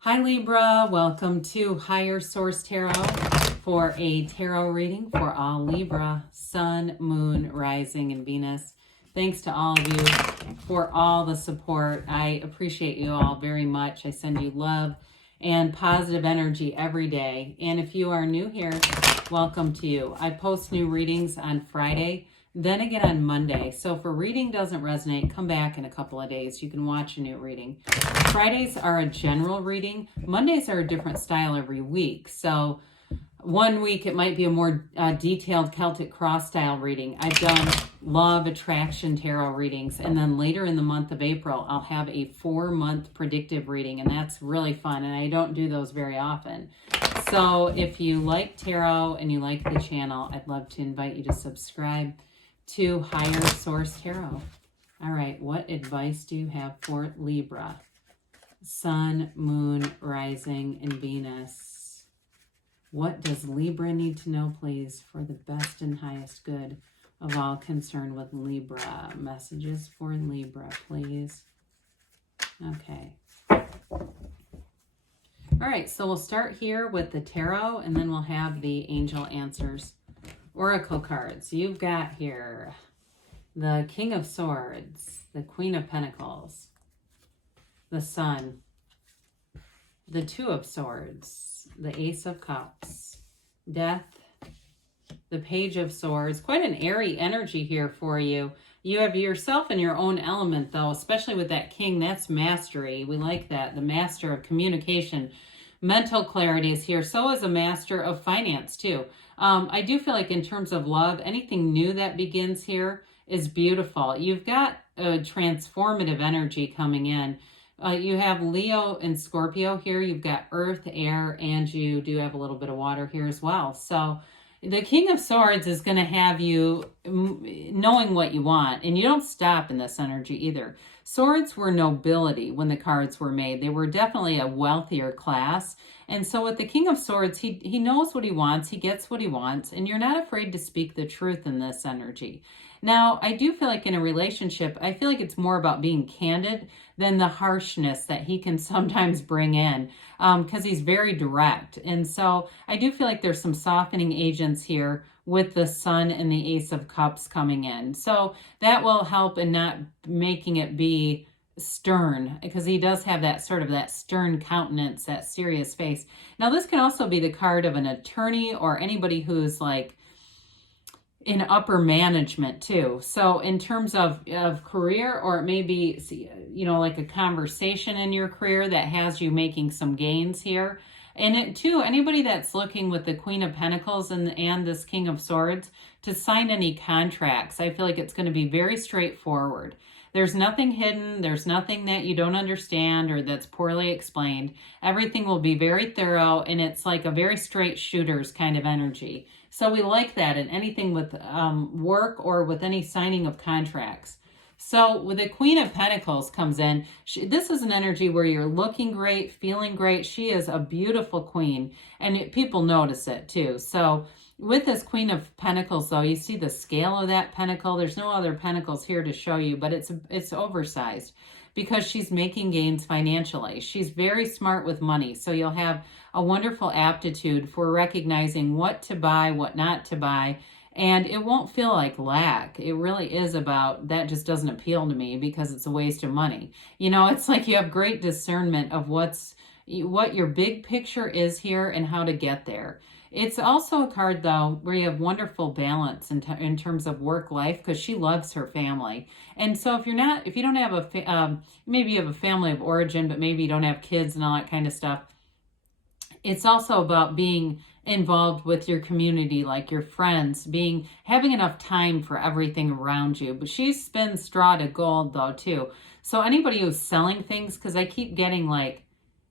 Hi Libra, welcome to Higher Source Tarot for a tarot reading for all Libra, Sun, Moon, Rising, and Venus. Thanks to all of you for all the support. I appreciate you all very much. I send you love and positive energy every day. And if you are new here, welcome to you. I post new readings on Friday, then again on Monday. So if a reading doesn't resonate, come back in a couple of days. You can watch a new reading. Fridays are a general reading. Mondays are a different style every week. So one week it might be a more detailed Celtic cross style reading. I've done Law of Attraction tarot readings. And then later in the month of April, I'll have a 4-month predictive reading. And that's really fun. And I don't do those very often. So if you like tarot and you like the channel, I'd love to invite you to subscribe to Higher Source Tarot. All right, what advice do you have for Libra? Sun, Moon, Rising, and Venus. What does Libra need to know, please, for the best and highest good of all concerned with Libra? Messages for Libra, please. Okay. All right, so we'll start here with the tarot, and then we'll have the angel answers. Oracle cards. You've got here the King of Swords, the Queen of Pentacles, the Sun, the Two of Swords, the Ace of Cups, Death, the Page of Swords. Quite an airy energy here for you. You have yourself in your own element, though, especially with that King. That's mastery. We like that. The master of communication. Mental clarity is here. So is a master of finance, too. I do feel like in terms of love, anything new that begins here is beautiful. You've got a transformative energy coming in. You have Leo and Scorpio here. You've got earth, air, and you do have a little bit of water here as well. So the King of Swords is going to have you knowing what you want, and you don't stop in this energy either. Swords were nobility when the cards were made. They were definitely a wealthier class. And so with the King of Swords, he knows what he wants. He gets what he wants. And you're not afraid to speak the truth in this energy. Now, I do feel like in a relationship, I feel like it's more about being candid than the harshness that he can sometimes bring in because he's very direct. And so I do feel like there's some softening agents here with the Sun and the Ace of Cups coming in. So that will help in not making it be stern, because he does have that sort of that stern countenance, that serious face. Now, this can also be the card of an attorney or anybody who's like in upper management too. So in terms of career, or it may be, like a conversation in your career that has you making some gains here. And it too, anybody that's looking with the Queen of Pentacles and this King of Swords to sign any contracts, I feel like it's going to be very straightforward. There's nothing hidden. There's nothing that you don't understand or that's poorly explained. Everything will be very thorough, and it's like a very straight shooters kind of energy. So we like that in anything with work or with any signing of contracts. So with the Queen of Pentacles comes in, this is an energy where you're looking great, feeling great. She is a beautiful queen, and people notice it too. So with this Queen of Pentacles, though, you see the scale of that pentacle. There's no other pentacles here to show you, but it's oversized because she's making gains financially. She's very smart with money, so you'll have a wonderful aptitude for recognizing what to buy, what not to buy, and it won't feel like lack. It really is about, that just doesn't appeal to me because it's a waste of money. It's like you have great discernment of what your big picture is here and how to get there. It's also a card, though, where you have wonderful balance in terms of work life, because she loves her family. And so if you don't have maybe you have a family of origin, but maybe you don't have kids and all that kind of stuff, it's also about being involved with your community, like your friends, having enough time for everything around you. But she spins straw to gold, though, too. So anybody who's selling things, because I keep getting like,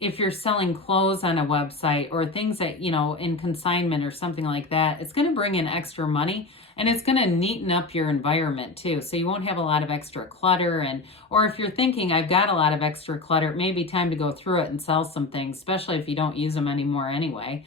if you're selling clothes on a website or things that, in consignment or something like that, it's going to bring in extra money, and it's going to neaten up your environment too. So you won't have a lot of extra clutter, or if you're thinking, I've got a lot of extra clutter, it may be time to go through it and sell some things, especially if you don't use them anymore anyway.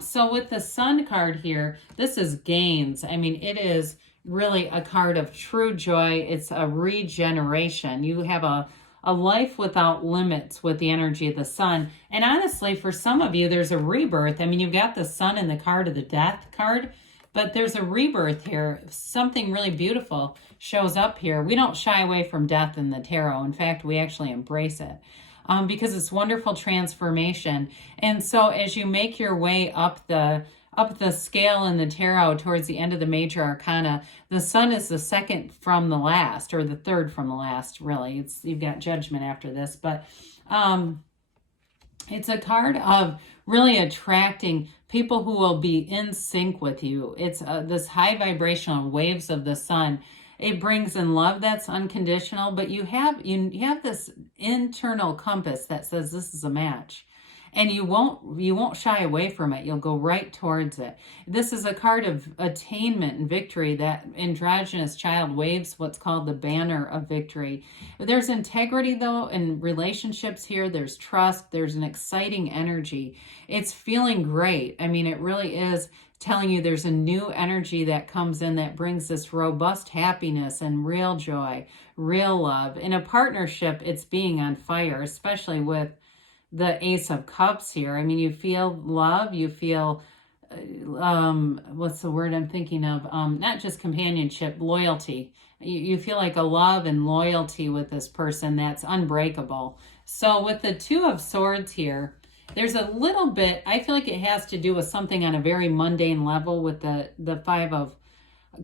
So with the Sun card here, this is gains. I mean, it is really a card of true joy. It's a regeneration. You have a a life without limits with the energy of the sun. And honestly, for some of you, there's a rebirth. I mean, you've got the sun in the card of the death card, but there's a rebirth here. Something really beautiful shows up here. We don't shy away from death in the tarot. In fact, we actually embrace it. Because it's wonderful transformation. And so as you make your way up the scale in the tarot towards the end of the major arcana, the sun is the second from the last, or the third from the last, really. You've got judgment after this, but it's a card of really attracting people who will be in sync with you. It's this high vibrational waves of the sun. It brings in love that's unconditional, but you have this internal compass that says this is a match. And you won't shy away from it. You'll go right towards it. This is a card of attainment and victory. That androgynous child waves what's called the banner of victory. There's integrity, though, in relationships here. There's trust. There's an exciting energy. It's feeling great. I mean, it really is telling you there's a new energy that comes in that brings this robust happiness and real joy, real love. In a partnership, it's being on fire, especially with the Ace of Cups here. I mean, you feel love, you feel, what's the word I'm thinking of? Not just companionship, loyalty. You feel like a love and loyalty with this person that's unbreakable. So with the Two of Swords here, there's a little bit, I feel like it has to do with something on a very mundane level with the Five of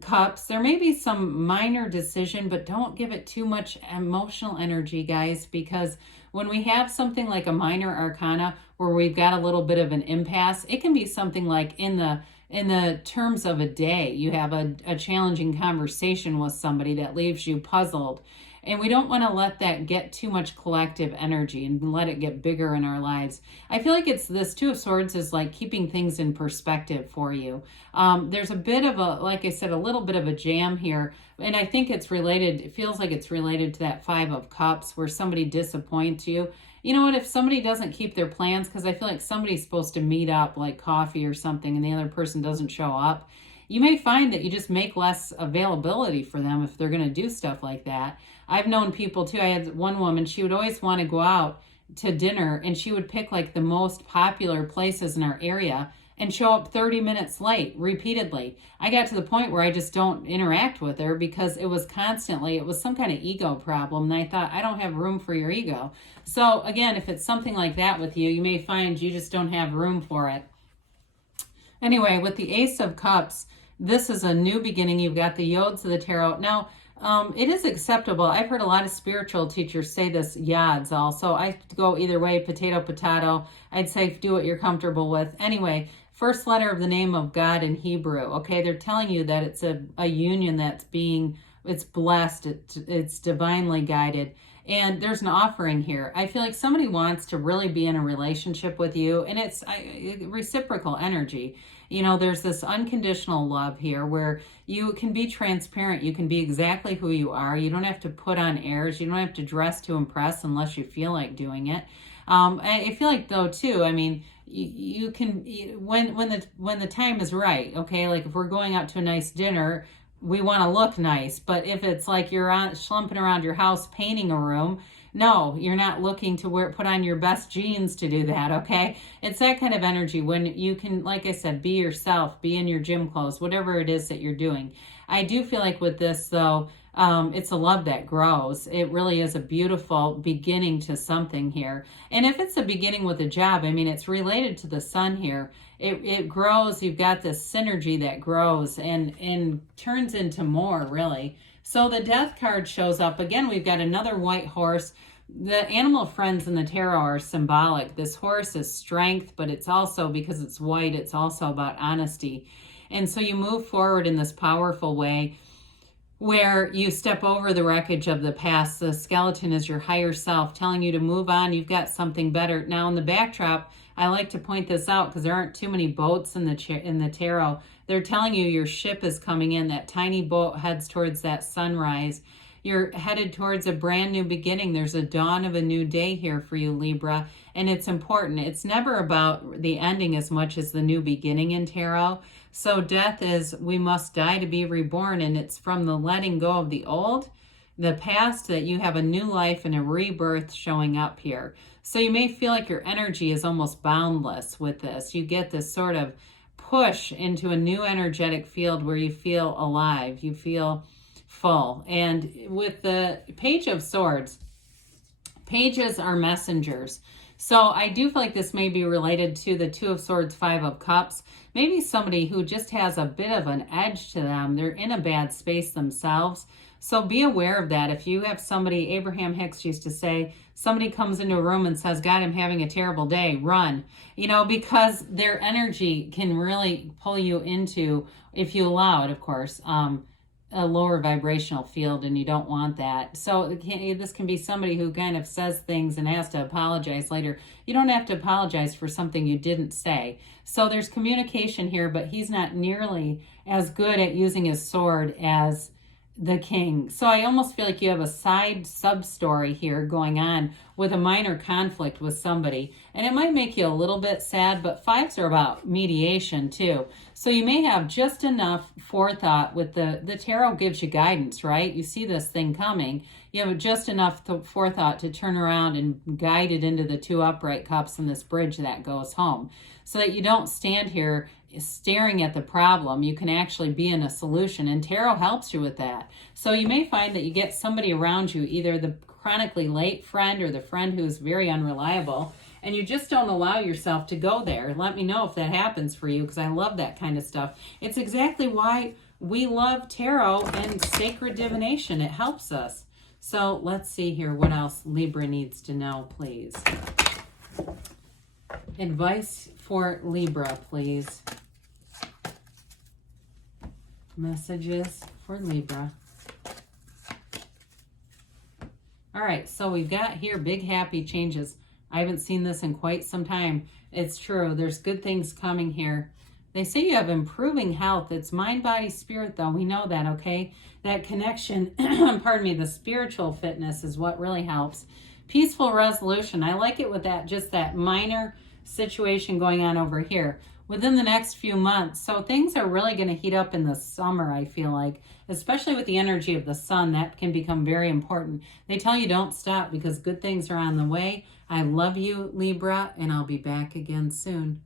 Cups. There may be some minor decision, but don't give it too much emotional energy, guys, because when we have something like a minor arcana where we've got a little bit of an impasse, it can be something like in the terms of a day, you have a challenging conversation with somebody that leaves you puzzled. And we don't want to let that get too much collective energy and let it get bigger in our lives. I feel like this Two of Swords is like keeping things in perspective for you. There's a bit of like I said, a little bit of a jam here. And I think it's related, it feels like it's related to that Five of Cups where somebody disappoints you. You know what, if somebody doesn't keep their plans, because I feel like somebody's supposed to meet up like coffee or something and the other person doesn't show up, you may find that you just make less availability for them if they're going to do stuff like that. I've known people too. I had one woman, she would always want to go out to dinner and she would pick like the most popular places in our area and show up 30 minutes late repeatedly. I got to the point where I just don't interact with her because it was some kind of ego problem. And I thought, I don't have room for your ego. So again, if it's something like that with you, you may find you just don't have room for it. Anyway, with the Ace of Cups, this is a new beginning. You've got the Yods of the Tarot. Now, it is acceptable. I've heard a lot of spiritual teachers say this, Yods also. I go either way, potato, potato. I'd say do what you're comfortable with. Anyway, first letter of the name of God in Hebrew. Okay, they're telling you that it's a union that's it's blessed, it's divinely guided. And there's an offering here. I feel like somebody wants to really be in a relationship with you, and it's reciprocal energy. You know, there's this unconditional love here where you can be transparent. You can be exactly who you are. You don't have to put on airs. You don't have to dress to impress unless you feel like doing it. I feel like though too, I mean, you can, when the time is right, okay? Like if we're going out to a nice dinner, we want to look nice. But if it's like you're slumping around your house painting a room, no, you're not looking to put on your best jeans to do that, okay? It's that kind of energy when you can, like I said, be yourself, be in your gym clothes, whatever it is that you're doing. I do feel like with this, though, it's a love that grows. It really is a beautiful beginning to something here. And if it's a beginning with a job, I mean, it's related to the sun here. It grows. You've got this synergy that grows and turns into more, really. So the Death card shows up. Again, we've got another white horse. The animal friends in the tarot are symbolic. This horse is strength, but it's also, because it's white, it's also about honesty. And so you move forward in this powerful way where you step over the wreckage of the past. The skeleton is your higher self telling you to move on. You've got something better. Now in the backdrop, I like to point this out because there aren't too many boats in the tarot. They're telling you your ship is coming in. That tiny boat heads towards that sunrise. You're headed towards a brand new beginning. There's a dawn of a new day here for you, Libra. And it's important. It's never about the ending as much as the new beginning in tarot. So death is, we must die to be reborn. And it's from the letting go of the old the past, that you have a new life and a rebirth showing up here. So you may feel like your energy is almost boundless with this. You get this sort of push into a new energetic field where you feel alive, you feel full. And with the Page of Swords, pages are messengers. So I do feel like this may be related to the Two of Swords, Five of Cups. Maybe somebody who just has a bit of an edge to them. They're in a bad space themselves. So be aware of that. If you have somebody, Abraham Hicks used to say, somebody comes into a room and says, God, I'm having a terrible day, run. You know, because their energy can really pull you into, if you allow it, of course, a lower vibrational field, and you don't want that. So this can be somebody who kind of says things and has to apologize later. You don't have to apologize for something you didn't say. So there's communication here, but he's not nearly as good at using his sword as the king. So I almost feel like you have a side sub-story here going on with a minor conflict with somebody. And it might make you a little bit sad, but fives are about mediation too. So you may have just enough forethought with the tarot gives you guidance, right? You see this thing coming. You have just enough forethought to turn around and guide it into the two upright cups and this bridge that goes home. So that you don't stand here staring at the problem. You can actually be in a solution, and tarot helps you with that. So you may find that you get somebody around you, either the chronically late friend or the friend who's very unreliable, and you just don't allow yourself to go there. Let me know if that happens for you, because I love that kind of stuff. It's exactly why we love tarot and sacred divination. It helps us. So let's see here what else Libra needs to know, please. Advice for Libra, please. Messages for Libra. All right, so we've got here big happy changes. I haven't seen this in quite some time. It's true. There's good things coming here. They say you have improving health. It's mind, body, spirit, though. We know that, okay? That connection, pardon me, the spiritual fitness is what really helps. Peaceful resolution. I like it with that, just that minor situation going on over here within the next few months. So things are really going to heat up in the summer, I feel like, especially with the energy of the sun. That can become very important. They tell you don't stop because good things are on the way. I love you, Libra, and I'll be back again soon.